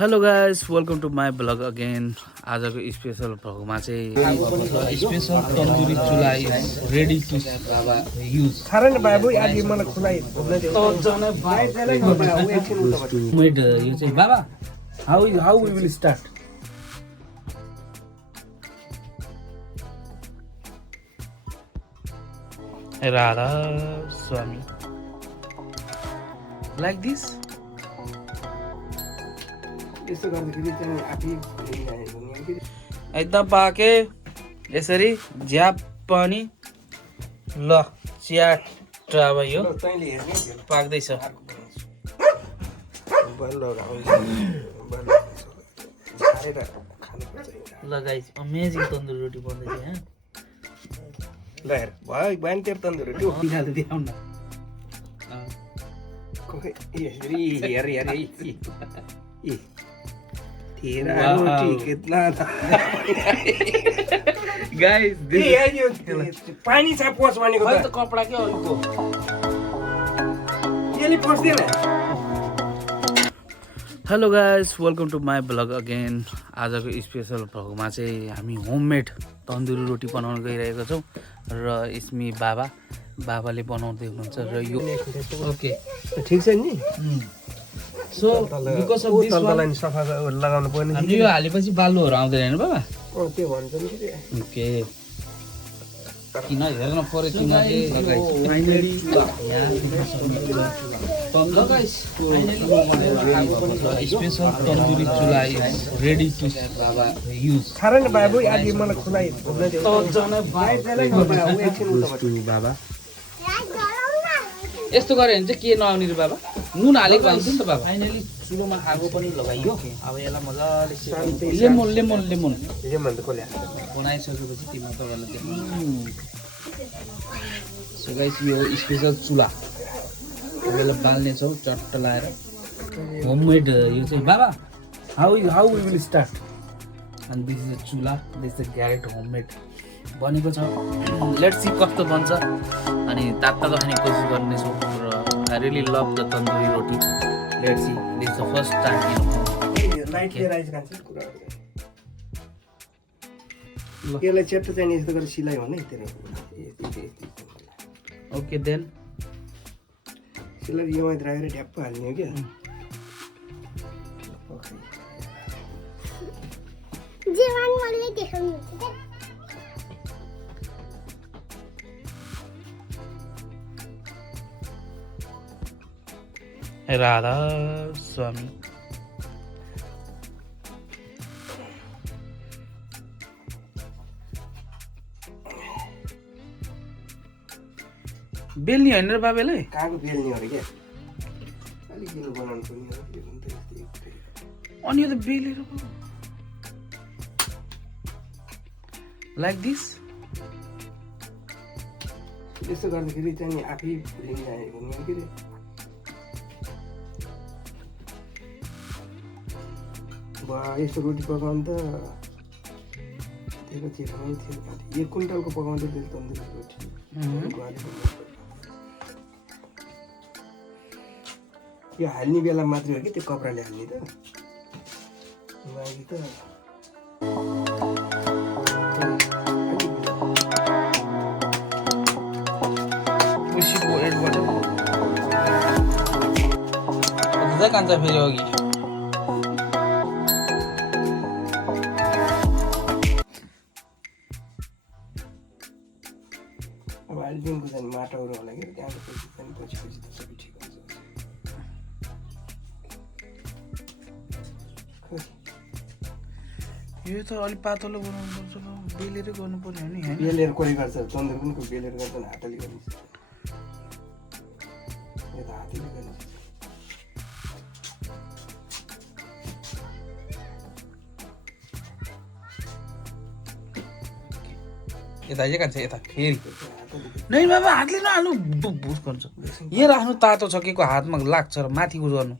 Hello guys welcome to my blog again. आजको special भ्लगमा चाहिँ स्पेसल तन्दुरी चुला इज रेडी टु युज। कारण बाबु आज मलाई खुलाइ मेड यो चाहिँ बाबा how we will start. Radha Swami like this. एकदम पाके यसरी झ्याप पनि ल च्याट अब यो पाक्दैछ। ल गाइस अमेजिङ तन्दुरी रोटी बन्दैछ यहाँ। ल हेर भयो बन तेरो तन्दुरी रोटी निकाल्दै देखाउन न। यसरी हेर हेर ए तेरा रोटी कितना था गाइस पानी छ पोस भनेको खै त कपडा के अरूको यसले पस्दैन। Hello guys welcome to my blog again. आजको स्पेसल भ्लगमा चाहिँ हामी होममेड तन्दुरी रोटी बनाउन गइरहेका छौँ र यसमी बाबाले बनाउँदै हुनुहुन्छ र यो ओके ठीक छ नि। सो बिकज अफ दिस तललाई सफा लगाउनु पर्ने। हामी यो हालेपछि बालुहरू आउँदैन हैन बाबा? त्यो भन्छ नि के ओके किन हेर्न पर्यो तिमीले फाइनली स्पेसल तन्दुरी चुला इज रेडी टु युज। कारण बाबु आज मलाई खुलाइ बाबा यस्तो गऱ्यो भने चाहिँ के नआउने रे बाबा? नुन हालेको हुन्छ नि त बाबा। फाइनली चुलोमा आगो पनि लगाइयो। अब यसलाई मजाले लेमन लेमन लेमन लेमन त खोले बनाइसकेपछि तिमीलाई तपाईँलाई देखाउँ। सो गाइस यो स्पेसल चुला यसलाई बाल्नेछौँ चट्ट लाएर। होममेड यो चाहिँ बाबा हाउ वी विल स्टार्ट। अनि दिस इज अ चुला, this is a Garrett homemade बनेको छ। लेट्स सी कस्तो बन्छ अनि तातो खाने कोसिस गर्नेछौँ। र I really love the tandoori roti. Let's see this is the first time in light लिएर आइसक्छ कुरा यसलाई चेप्टो चाहिने यस्तो गरेर सिलाइ भने तेरो ओके देन सिलाइ यो मात्र राखेर ढ्याप्प हाल्ने हो क्या। जीवन मैले देखाउनु हुन्छ राधा स्वामी बेल्नी होइन र बाबेले कहाँको बेल्ने हो क्या अलिक किलो बनाउनु पर्ने हो। अनि यो त बेलेर लाइक दिस यस्तो गर्दाखेरि चाहिँ आफै फुलिन जाने भन्ने के रे। यस्तो रोटी पकाउनु त त्यसको चिरामै थियो। 1 कुइन्टलको पकाउँदै थियो तन्दुरी रोटी। यो हाल्ने बेला मात्रै हो कि त्यो कपडाले हाल्ने त बाँकी त कान्छ फेरि अघि अब अहिलेदेखिको चाहिँ माटोहरू होला कि त्यहाँको पछि त सबै ठिक हुन्छ। यो त अलिक पातलो बनाउनु पर्छ, बेलेरै गर्नु पर्ने हो नि हैन? बेलेर कोही गर्छ तन्दुरी पनि कोही बेलेर गर्दैन, हातले गर्छ। यो त हातले गर्छ। यता के कान्छ यता फेरि नै बाबा हातले नहाल्नु भुस गर्छ। यहाँ राख्नु तातो छ के को हातमा लाग्छ र माथि उस गर्नु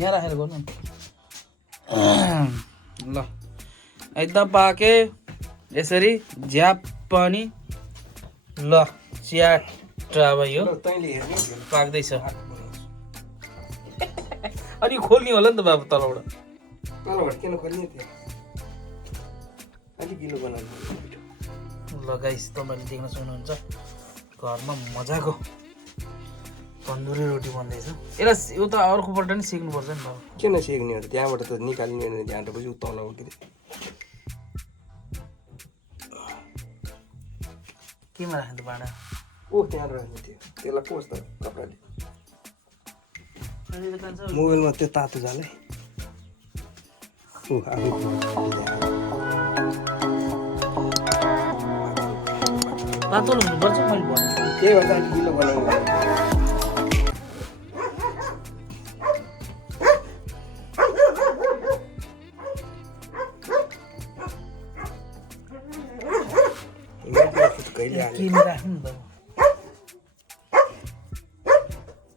यहाँ राखेर गर्नु ल। एकदम पाके यसरी झ्याप पनि ल च्याट अब यो पाक्दैछ। अनि खोल्ने होला नि त बाबु तलबाट। तलबाट किन खोल्ने थियो अलिक गिलो बनाउनु ल गाइस तपाईँले देख्न सक्नुहुन्छ घरमा मजाको तन्दुरी रोटी बन्दैछ यसलाई उता अर्कोपल्ट नि सिक्नुपर्छ नि बाबु किन सेक्ने हो त त्यहाँबाट त निकाल्ने हो त्यहाँ त पछि तल हो कि केमा राख्ने त भाँडा ओ त्यहाँ राख्ने थियो त्यसलाई कोस् त कपडाले मोबाइलमा त्यो तातो जाले ओ आफै पातलो हुनुपर्छ मैले भने त्यही भएर अलिक गिलो बनाउनु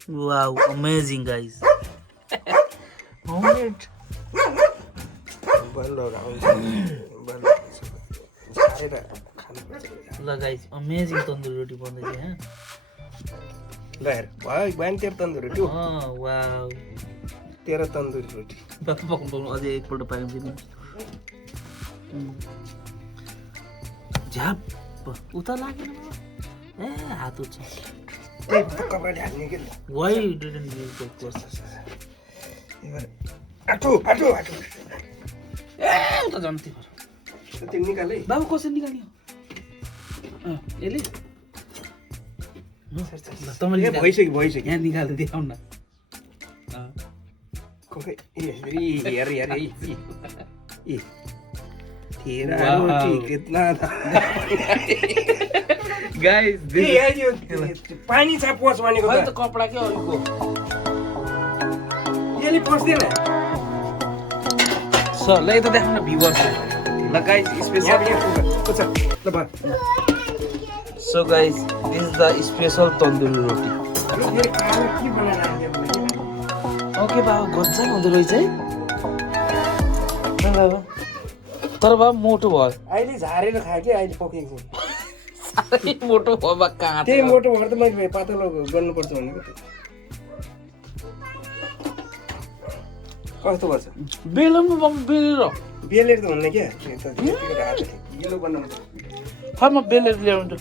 Wow, amazing guys. Homemade. ल गाइस अमेजिङ तन्दुरी रोटी बन्दैछ यहाँ ल हेर भयो बहिनी तेरो तन्दुरी रोटी वाउ तेरो तन्दुरी रोटी पकाउनु अझै एकपल्ट पाइन्छ नि झ्याप उता लागेन ए हात उच्च कपडाले हाल्ने कि why didn't use the course आठो आठो आठो ए उता जन्ती त्यो निकाले बाबु कसरी निकाल्यो यसले ए भइसक्यो यहाँ निकालेर देखाउ न हेर हेर ए तेरा रोटी कितना गाइस पानी छ पोस भनेको त कपडा के अरूको यसले पस्दैन सर ल यता देखाउन भ्युअर्स ल गाइस स्पेशल ल भयो so guys this is the special tandoori roti okay बाबा गज्जा हुँदो रहेछ है बाबा तर बाबा मोटो भयो अहिले झारेर खायो कि अहिले पकेको साह्रै मोटो भयो बा कहाँ त्यही मोटो भएर त मैले पातलो गर्नुपर्छ भनेको कस्तो गर्छ बेलनमा बाबा बेलेर बेलेर त हुन्न क्या गिलो बनाउनु खै म बेलेर ल्याउँछु